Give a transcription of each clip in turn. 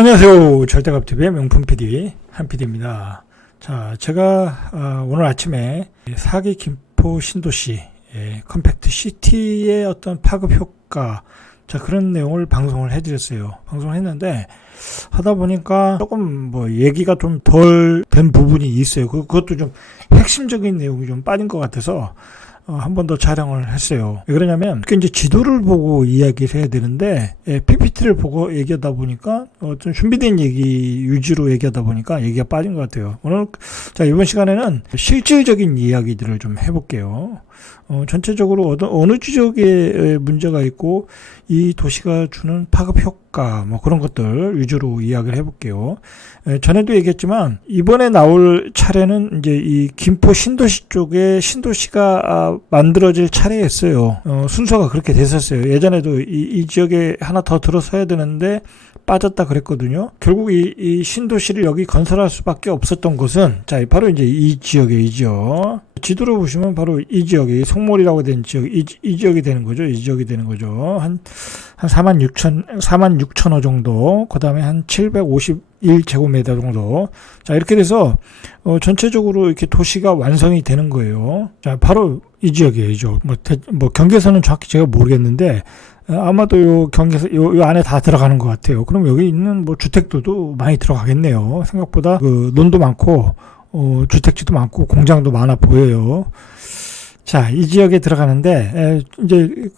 안녕하세요. 절대값TV의 명품 PD 한PD입니다. 자, 제가 오늘 아침에 4기 김포 신도시 컴팩트 시티의 어떤 파급 효과, 자, 그런 내용을 방송을 해드렸어요. 방송을 했는데 하다 보니까 조금 얘기가 좀 덜 된 부분이 있어요. 그것도 좀 핵심적인 내용이 좀 빠진 것 같아서 한 번 더 촬영을 했어요. 왜 그러냐면, 이제 지도를 보고 이야기를 해야 되는데, PPT를 보고 얘기하다 보니까, 좀 준비된 얘기 위주로 얘기하다 보니까 얘기가 빠진 것 같아요. 오늘, 자, 이번 시간에는 실질적인 이야기들을 좀 해볼게요. 전체적으로 어느 지역에 문제가 있고, 이 도시가 주는 파급 효과, 그런 것들 위주로 이야기를 해볼게요. 전에도 얘기했지만, 이번에 나올 차례는 이제 이 김포 신도시 쪽에 신도시가 만들어질 차례였어요. 순서가 그렇게 됐었어요. 예전에도 이 지역에 하나 더 들어서야 되는데 빠졌다 그랬거든요. 결국 이 신도시를 여기 건설할 수밖에 없었던 것은, 자, 바로 이제 이 지역이죠. 지도로 보시면 바로 이 지역이 송몰이라고 된 지역, 이 지역이 되는 거죠. 이 지역이 되는 거죠. 한 46,000호 정도, 그 다음에 한 751제곱미터 정도. 자, 이렇게 돼서, 전체적으로 이렇게 도시가 완성이 되는 거예요. 자, 바로 이 지역이에요. 이 지역. 경계선은 정확히 제가 모르겠는데, 아마도 요 안에 다 들어가는 것 같아요. 그럼 여기 있는 주택도도 많이 들어가겠네요. 생각보다 논도 많고, 주택지도 많고, 공장도 많아 보여요. 자, 이 지역에 들어가는데, 이제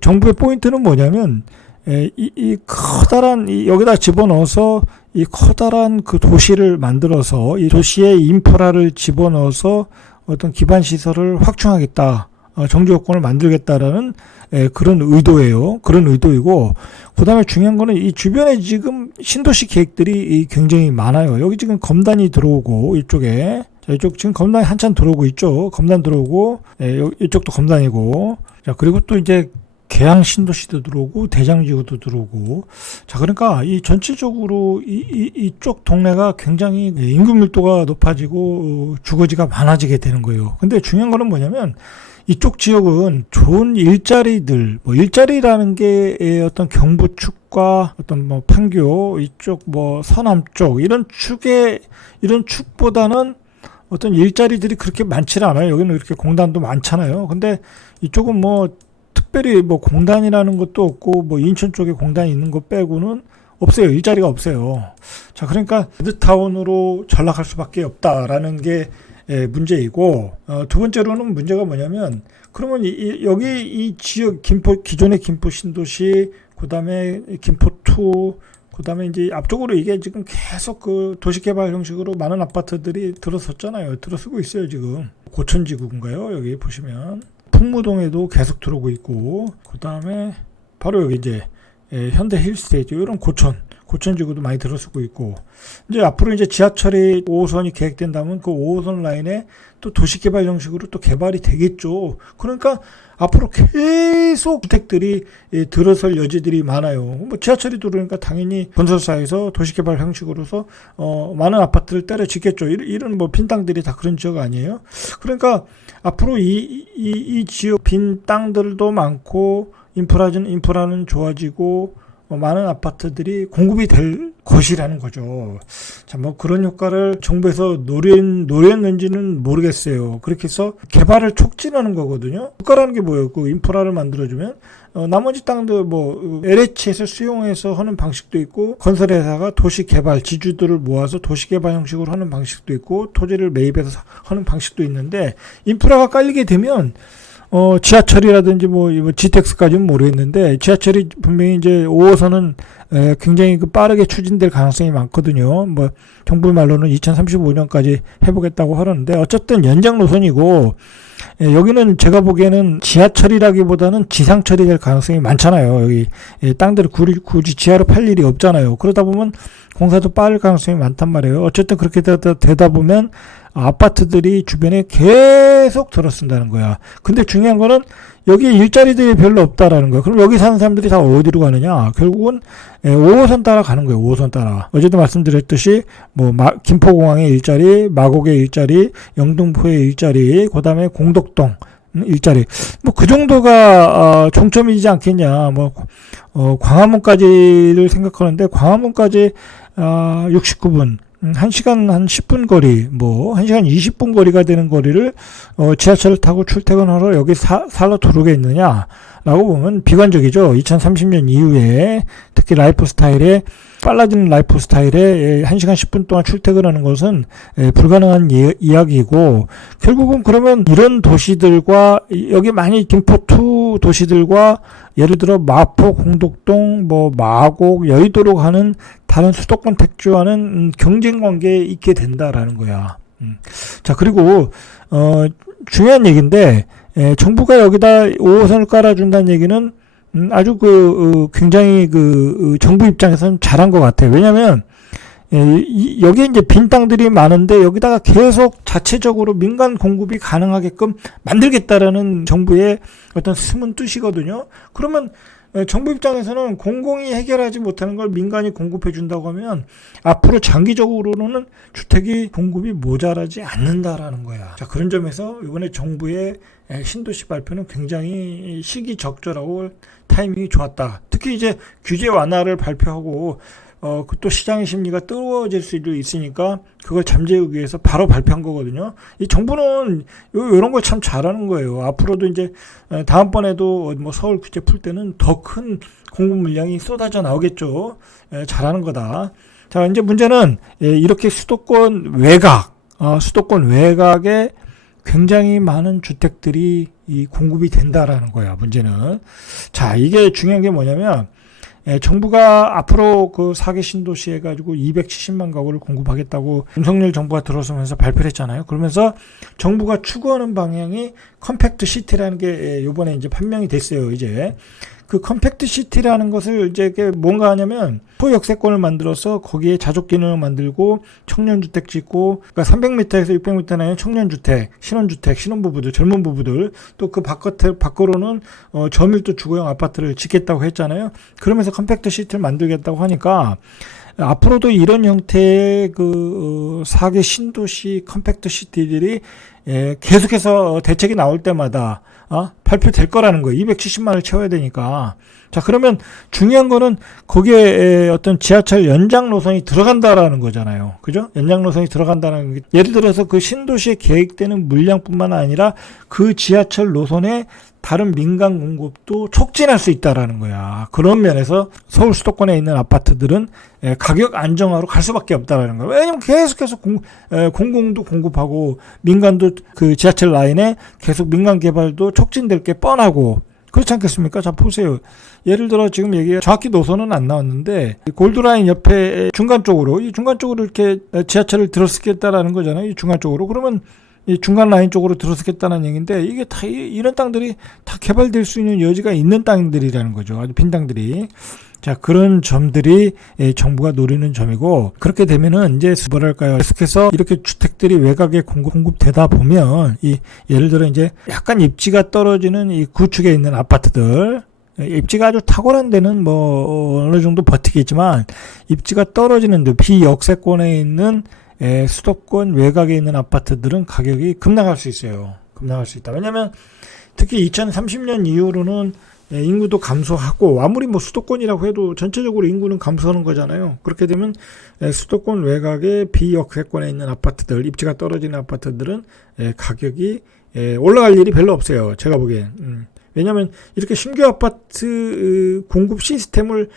정부의 포인트는 뭐냐면, 이 커다란, 여기다 집어넣어서, 이 커다란 도시를 만들어서, 이 도시의 인프라를 집어넣어서 어떤 기반시설을 확충하겠다. 정주 요건을 만들겠다라는 그런 의도예요. 그런 의도이고, 그 다음에 중요한 거는 이 주변에 지금 신도시 계획들이 굉장히 많아요. 여기 지금 검단이 들어오고, 이쪽에. 자, 이쪽 지금 검단이 한참 들어오고 있죠. 검단 들어오고, 이쪽도 검단이고. 자, 그리고 또 이제 계양 신도시도 들어오고, 대장지구도 들어오고. 자, 그러니까 이 전체적으로 이쪽 동네가 굉장히 인구 밀도가 높아지고, 주거지가 많아지게 되는 거예요. 근데 중요한 거는 뭐냐면, 이쪽 지역은 좋은 일자리들, 일자리라는 게 어떤 경부축과 어떤 판교, 이쪽 서남 쪽, 이런 축보다는 어떤 일자리들이 그렇게 많지는 않아요. 여기는 이렇게 공단도 많잖아요. 근데 이쪽은 특별히 공단이라는 것도 없고, 인천 쪽에 공단이 있는 것 빼고는 없어요. 일자리가 없어요. 자, 그러니까 미드타운으로 전락할 수밖에 없다라는 게 문제이고, 두 번째로는 문제가 뭐냐면, 그러면 여기 이 지역 기존의 김포 신도시, 그 다음에 김포2, 그 다음에 이제 앞쪽으로 이게 지금 계속 도시개발 형식으로 많은 아파트들이 들어섰잖아요. 들어서고 있어요, 지금. 고천지구인가요? 여기 보시면. 풍무동에도 계속 들어오고 있고, 그 다음에 바로 여기 이제 현대 힐스테이트, 이런 고천지구도 많이 들어서고 있고, 이제 앞으로 이제 지하철이 5호선이 계획된다면 그 5호선 라인에 또 도시개발 형식으로 또 개발이 되겠죠. 그러니까 앞으로 계속 주택들이 들어설 여지들이 많아요. 지하철이 들어오니까 당연히 건설사에서 도시개발 형식으로서 많은 아파트를 때려 짓겠죠. 이런 빈 땅들이 다 그런 지역 아니에요. 그러니까 앞으로 이 지역 빈 땅들도 많고, 인프라는 좋아지고, 많은 아파트들이 공급이 될 것이라는 거죠. 자, 그런 효과를 정부에서 노렸는지는 모르겠어요. 그렇게 해서 개발을 촉진하는 거거든요. 효과라는 게 뭐예요? 인프라를 만들어주면, 나머지 땅들 LH에서 수용해서 하는 방식도 있고, 건설회사가 도시개발, 지주들을 모아서 도시개발 형식으로 하는 방식도 있고, 토지를 매입해서 하는 방식도 있는데, 인프라가 깔리게 되면, 지하철이라든지 GTX까지는 모르겠는데, 지하철이 분명히 이제 5호선은 굉장히 빠르게 추진될 가능성이 많거든요. 정부 말로는 2035년까지 해보겠다고 하는데, 어쨌든 연장 노선이고, 여기는 제가 보기에는 지하철이라기보다는 지상철이 될 가능성이 많잖아요. 여기 땅들을 굳이 지하로 팔 일이 없잖아요. 그러다 보면 공사도 빠를 가능성이 많단 말이에요. 어쨌든 그렇게 되다 보면 아파트들이 주변에 계속 들어선다는 거야. 근데 중요한 거는 여기 일자리들이 별로 없다라는 거야. 그럼 여기 사는 사람들이 다 어디로 가느냐? 결국은 5호선 따라 가는 거예요. 5호선 따라. 어제도 말씀드렸듯이 김포공항의 일자리, 마곡의 일자리, 영등포의 일자리, 그다음에 공덕동, 일자리. 뭐 그 정도가 종점이지 않겠냐. 뭐 광화문까지를 생각하는데 광화문까지 69분 1시간 한 10분 거리, 뭐 1시간 20분 거리가 되는 거리를 지하철을 타고 출퇴근하러 여기 살러 들어오겠느냐라고 보면 비관적이죠. 2030년 이후에 특히 라이프 스타일에 빨라지는 라이프 스타일에 1시간 10분 동안 출퇴근하는 것은 불가능한 이야기이고, 결국은 그러면 이런 도시들과 여기 많이 김포2 도시들과 예를 들어 마포, 공덕동, 뭐 마곡, 여의도로 가는 다른 수도권 택지와는 경쟁 관계에 있게 된다라는 거야. 자, 그리고 중요한 얘기인데, 정부가 여기다 5호선을 깔아준다는 얘기는 아주 굉장히 정부 입장에서는 잘한 것 같아요. 왜냐면 여기에 이제 빈 땅들이 많은데 여기다가 계속 자체적으로 민간 공급이 가능하게끔 만들겠다라는 정부의 어떤 숨은 뜻이거든요. 그러면 정부 입장에서는 공공이 해결하지 못하는 걸 민간이 공급해 준다고 하면 앞으로 장기적으로는 주택이 공급이 모자라지 않는다라는 거야. 자, 그런 점에서 이번에 정부의 신도시 발표는 굉장히 시기적절하고 타이밍이 좋았다. 특히 이제 규제 완화를 발표하고 또 시장의 심리가 뜨거워질 수도 있으니까 그걸 잠재우기 위해서 바로 발표한 거거든요. 이 정부는 이런 걸 참 잘하는 거예요. 앞으로도 이제 다음번에도 뭐 서울 규제 풀 때는 더 큰 공급 물량이 쏟아져 나오겠죠. 잘하는 거다. 자, 이제 문제는 이렇게 수도권 외곽에 굉장히 많은 주택들이 공급이 된다라는 거야. 문제는. 자, 이게 중요한 게 뭐냐면 정부가 앞으로 그 4개 신도시 해가지고 270만 가구를 공급하겠다고 윤석열 정부가 들어서면서 발표를 했잖아요. 그러면서 정부가 추구하는 방향이 컴팩트 시티라는 게 요번에 이제 판명이 됐어요. 이제 그 컴팩트 시티라는 것을 이제 뭔가 하냐면 소역세권을 만들어서 거기에 자족 기능을 만들고 청년주택 짓고, 그러니까 300m에서 600m 나이는 청년주택, 신혼주택, 신혼부부들, 젊은 부부들, 또 그 밖으로는 저밀도 주거용 아파트를 짓겠다고 했잖아요. 그러면서 컴팩트 시티를 만들겠다고 하니까 앞으로도 이런 형태의 4개 신도시 컴팩트 시티들이 계속해서 대책이 나올 때마다 발표될 거라는 거예요. 270만을 채워야 되니까. 자, 그러면 중요한 거는 거기에 어떤 지하철 연장 노선이 들어간다라는 거잖아요. 그죠? 연장 노선이 들어간다는 게, 예를 들어서 그 신도시에 계획되는 물량뿐만 아니라 그 지하철 노선에 다른 민간 공급도 촉진할 수 있다라는 거야. 그런 면에서 서울 수도권에 있는 아파트들은 가격 안정화로 갈 수밖에 없다라는 거야. 왜냐면 계속해서 공공도 공급하고 민간도 그 지하철 라인에 계속 민간 개발도 촉진될 게 뻔하고, 그렇지 않겠습니까? 자, 보세요. 예를 들어 지금 정확히 노선은 안 나왔는데 골드라인 옆에 중간 쪽으로 이렇게 지하철을 들어쓰겠다라는 거잖아요. 이 중간 쪽으로. 그러면 이 중간 라인 쪽으로 들어서겠다는 얘기인데, 이게 다 이런 땅들이 다 개발될 수 있는 여지가 있는 땅들이라는 거죠. 아주 빈 땅들이. 자, 그런 점들이 정부가 노리는 점이고, 그렇게 되면은 이제 뭐랄까요, 계속해서 이렇게 주택들이 외곽에 공급되다 보면 예를 들어 이제 약간 입지가 떨어지는 이 구축에 있는 아파트들, 입지가 아주 탁월한 데는 뭐 어느 정도 버티겠지만, 입지가 떨어지는 데 비역세권에 있는 수도권 외곽에 있는 아파트들은 가격이 급락할 수 있어요. 급락할 수 있다. 왜냐하면 특히 2030년 이후로는 인구도 감소하고, 아무리 뭐 수도권이라고 해도 전체적으로 인구는 감소하는 거잖아요. 그렇게 되면 수도권 외곽에 비역세권에 있는 아파트들, 입지가 떨어지는 아파트들은 가격이 올라갈 일이 별로 없어요. 제가 보기엔. 왜냐하면 이렇게 신규 아파트 공급 시스템을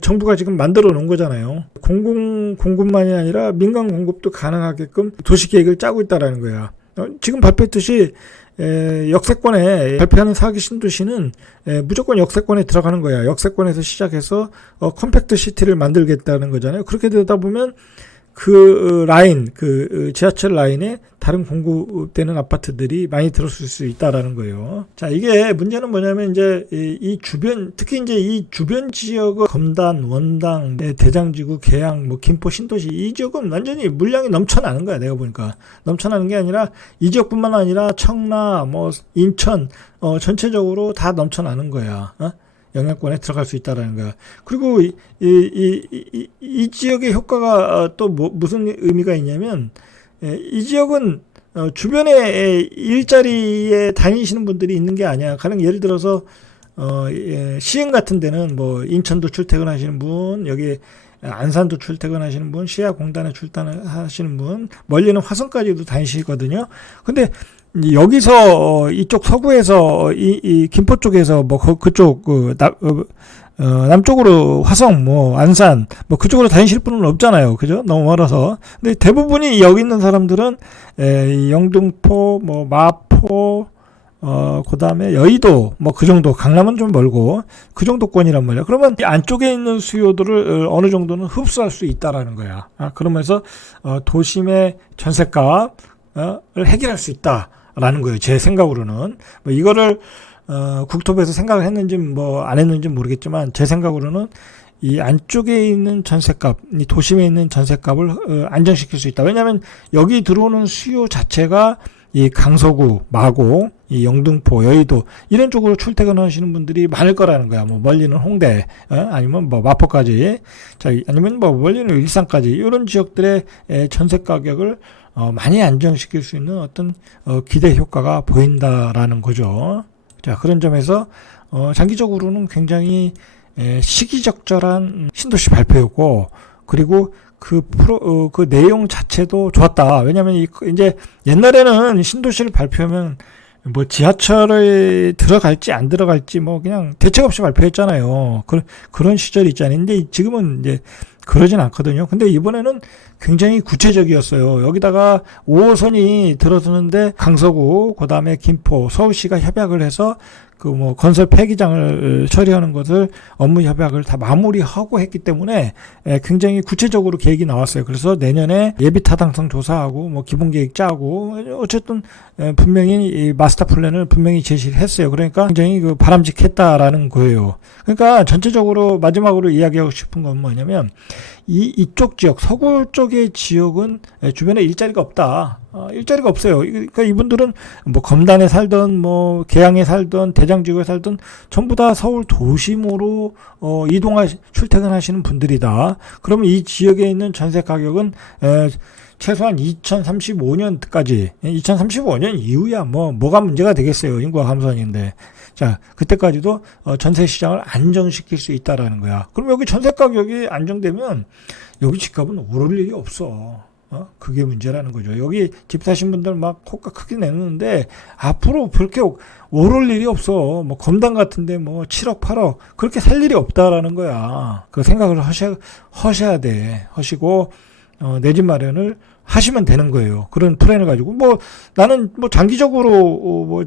정부가 지금 만들어 놓은 거잖아요. 공공 공급만이 아니라 민간 공급도 가능하게끔 도시계획을 짜고 있다라는 거야. 지금 발표했듯이 역세권에 발표하는 4기 신도시는 무조건 역세권에 들어가는 거야. 역세권에서 시작해서 컴팩트 시티를 만들겠다는 거잖아요. 그렇게 되다 보면 그 라인, 지하철 라인에 다른 공급되는 아파트들이 많이 들어설 수 있다라는 거예요. 자, 이게 문제는 뭐냐면 이제 이 주변, 특히 이제 이 주변 지역의 검단, 원당, 대장지구, 계양, 뭐 김포 신도시, 이 지역은 완전히 물량이 넘쳐나는 거야. 내가 보니까 넘쳐나는 게 아니라 이 지역뿐만 아니라 청라, 뭐 인천, 전체적으로 다 넘쳐나는 거야. 영향권에 들어갈 수 있다라는 거야. 그리고 이 지역의 효과가 또 무슨 의미가 있냐면, 이 지역은 주변에 일자리에 다니시는 분들이 있는 게 아니야. 가령 예를 들어서 시흥 같은 데는 뭐 인천도 출퇴근하시는 분, 여기 안산도 출퇴근하시는 분, 시야공단에 출퇴근하시는 분, 멀리는 화성까지도 다니시거든요. 근데 여기서 이쪽 서구에서 이 김포 쪽에서 뭐 그쪽 남쪽으로 화성, 뭐 안산, 뭐 그쪽으로 다니실 분은 없잖아요, 그죠? 너무 멀어서. 근데 대부분이 여기 있는 사람들은 영등포, 뭐 마포, 그다음에 여의도, 뭐 그 정도, 강남은 좀 멀고 그 정도권이란 말이야. 그러면 이 안쪽에 있는 수요들을 어느 정도는 흡수할 수 있다라는 거야. 그러면서 도심의 전셋값을 해결할 수 있다라는 거예요. 제 생각으로는. 뭐 이거를 국토부에서 생각을 했는지 뭐 안 했는지 모르겠지만 제 생각으로는 이 안쪽에 있는 전셋값, 이 도심에 있는 전셋값을 안정시킬 수 있다. 왜냐하면 여기 들어오는 수요 자체가 이 강서구, 마곡, 이 영등포, 여의도 이런 쪽으로 출퇴근하시는 분들이 많을 거라는 거야. 뭐 멀리는 홍대, 아니면 뭐 마포까지, 자 아니면 뭐 멀리는 일산까지 이런 지역들의 전세 가격을 많이 안정시킬 수 있는 어떤 기대 효과가 보인다라는 거죠. 자 그런 점에서 장기적으로는 굉장히 시기적절한 신도시 발표였고, 그리고 그 내용 자체도 좋았다. 왜냐면 이제 옛날에는 신도시를 발표하면 뭐 지하철에 들어갈지 안 들어갈지 뭐 그냥 대책 없이 발표했잖아요. 그런 시절이 있잖아요. 근데 지금은 이제 그러진 않거든요. 근데 이번에는 굉장히 구체적이었어요. 여기다가 5호선이 들어서는데 강서구, 그 다음에 김포, 서울시가 협약을 해서 그 뭐 건설 폐기장을 처리하는 것을 업무 협약을 다 마무리하고 했기 때문에 굉장히 구체적으로 계획이 나왔어요. 그래서 내년에 예비 타당성 조사하고 뭐 기본 계획 짜고 어쨌든 분명히 이 마스터 플랜을 분명히 제시를 했어요. 그러니까 굉장히 그 바람직했다라는 거예요. 그러니까 전체적으로 마지막으로 이야기하고 싶은 건 뭐냐면 이쪽 지역, 서구 쪽의 지역은 주변에 일자리가 없다. 일자리가 없어요. 그러니까 이분들은 뭐 검단에 살던, 뭐 계양에 살던, 대장지구에 살던 전부 다 서울 도심으로 출퇴근하시는 분들이다. 그러면 이 지역에 있는 전세 가격은 최소한 2035년까지, 2035년 이후야 뭐가 문제가 되겠어요. 인구가 감소하는데. 자, 그때까지도 전세 시장을 안정시킬 수 있다라는 거야. 그럼 여기 전세 가격이 안정되면 여기 집값은 오를 일이 없어. 그게 문제라는 거죠. 여기 집 사신 분들 막 코가 크게 내는데 앞으로 그렇게 오를 일이 없어. 뭐 검단 같은데 뭐 7억, 8억 그렇게 살 일이 없다라는 거야. 그 생각을 하셔야 돼. 하시고 내 집 마련을 하시면 되는 거예요. 그런 플랜을 가지고 뭐 나는 뭐 장기적으로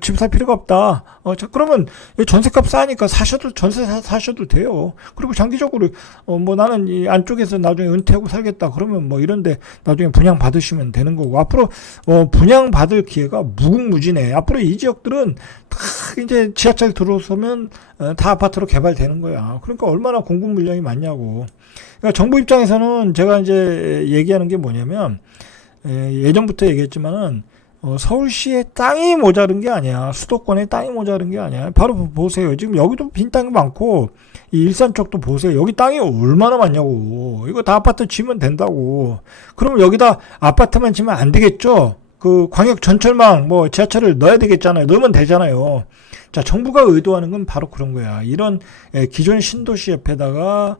집 살 필요가 없다. 자, 그러면 전세값 싸니까 전세 사셔도 돼요. 그리고 장기적으로 뭐 나는 이 안쪽에서 나중에 은퇴하고 살겠다. 그러면 뭐 이런데 나중에 분양 받으시면 되는 거고, 앞으로 분양 받을 기회가 무궁무진해. 앞으로 이 지역들은 다 이제 지하철 들어서면 다 아파트로 개발되는 거야. 그러니까 얼마나 공급 물량이 많냐고. 그러니까 정부 입장에서는 제가 이제 얘기하는 게 뭐냐면, 예전부터 얘기했지만은 서울시에 땅이 모자른 게 아니야. 수도권에 땅이 모자른 게 아니야. 바로 보세요. 지금 여기도 빈 땅이 많고, 이 일산 쪽도 보세요. 여기 땅이 얼마나 많냐고. 이거 다 아파트 지으면 된다고. 그러면 여기다 아파트만 지으면 안 되겠죠? 그 광역 전철망, 뭐 지하철을 넣어야 되겠잖아요. 넣으면 되잖아요. 자, 정부가 의도하는 건 바로 그런 거야. 이런 기존 신도시 옆에다가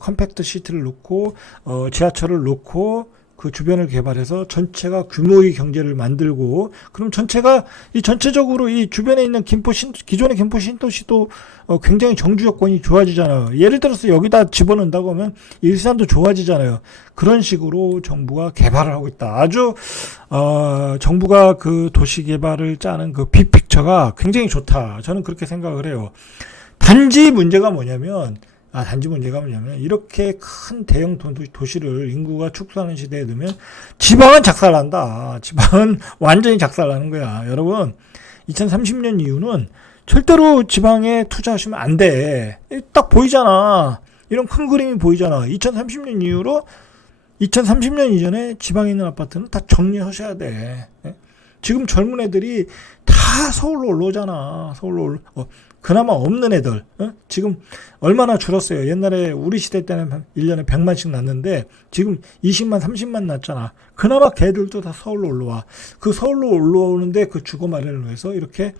컴팩트 시티를 놓고 지하철을 놓고 그 주변을 개발해서 전체가 규모의 경제를 만들고, 그럼 전체적으로 이 주변에 있는 기존의 김포 신도시도 굉장히 정주 여건이 좋아지잖아요. 예를 들어서 여기다 집어넣는다고 하면 일산도 좋아지잖아요. 그런 식으로 정부가 개발을 하고 있다. 아주 정부가 그 도시 개발을 짜는 그 빅픽처가 굉장히 좋다. 저는 그렇게 생각을 해요. 단지 문제가 뭐냐면 이렇게 큰 대형 도시를 인구가 축소하는 시대에 두면 지방은 작살난다. 지방은 완전히 작살나는 거야. 여러분, 2030년 이후는 절대로 지방에 투자하시면 안 돼. 딱 보이잖아. 이런 큰 그림이 보이잖아. 2030년 이후로 2030년 이전에 지방에 있는 아파트는 다 정리하셔야 돼. 지금 젊은 애들이 다 서울로 올라오잖아. 그나마 없는 애들, 지금 얼마나 줄었어요. 옛날에 우리 시대 때는 1년에 100만씩 났는데 지금 20만, 30만 났잖아. 그나마 걔들도 다 서울로 올라와. 그 서울로 올라오는데 그 주거 마련을 위해서 이렇게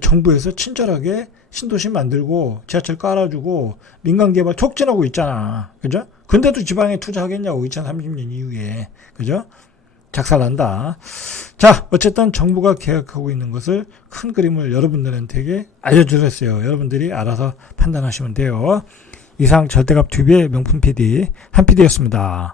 정부에서 친절하게 신도시 만들고 지하철 깔아주고 민간 개발 촉진하고 있잖아. 그죠? 근데도 지방에 투자하겠냐고 2030년 이후에. 그죠? 작살난다. 자, 어쨌든 정부가 계획하고 있는 것을 큰 그림을 여러분들한테 알려주셨어요. 여러분들이 알아서 판단하시면 돼요. 이상 절대값 TV의 명품 PD 한 PD였습니다.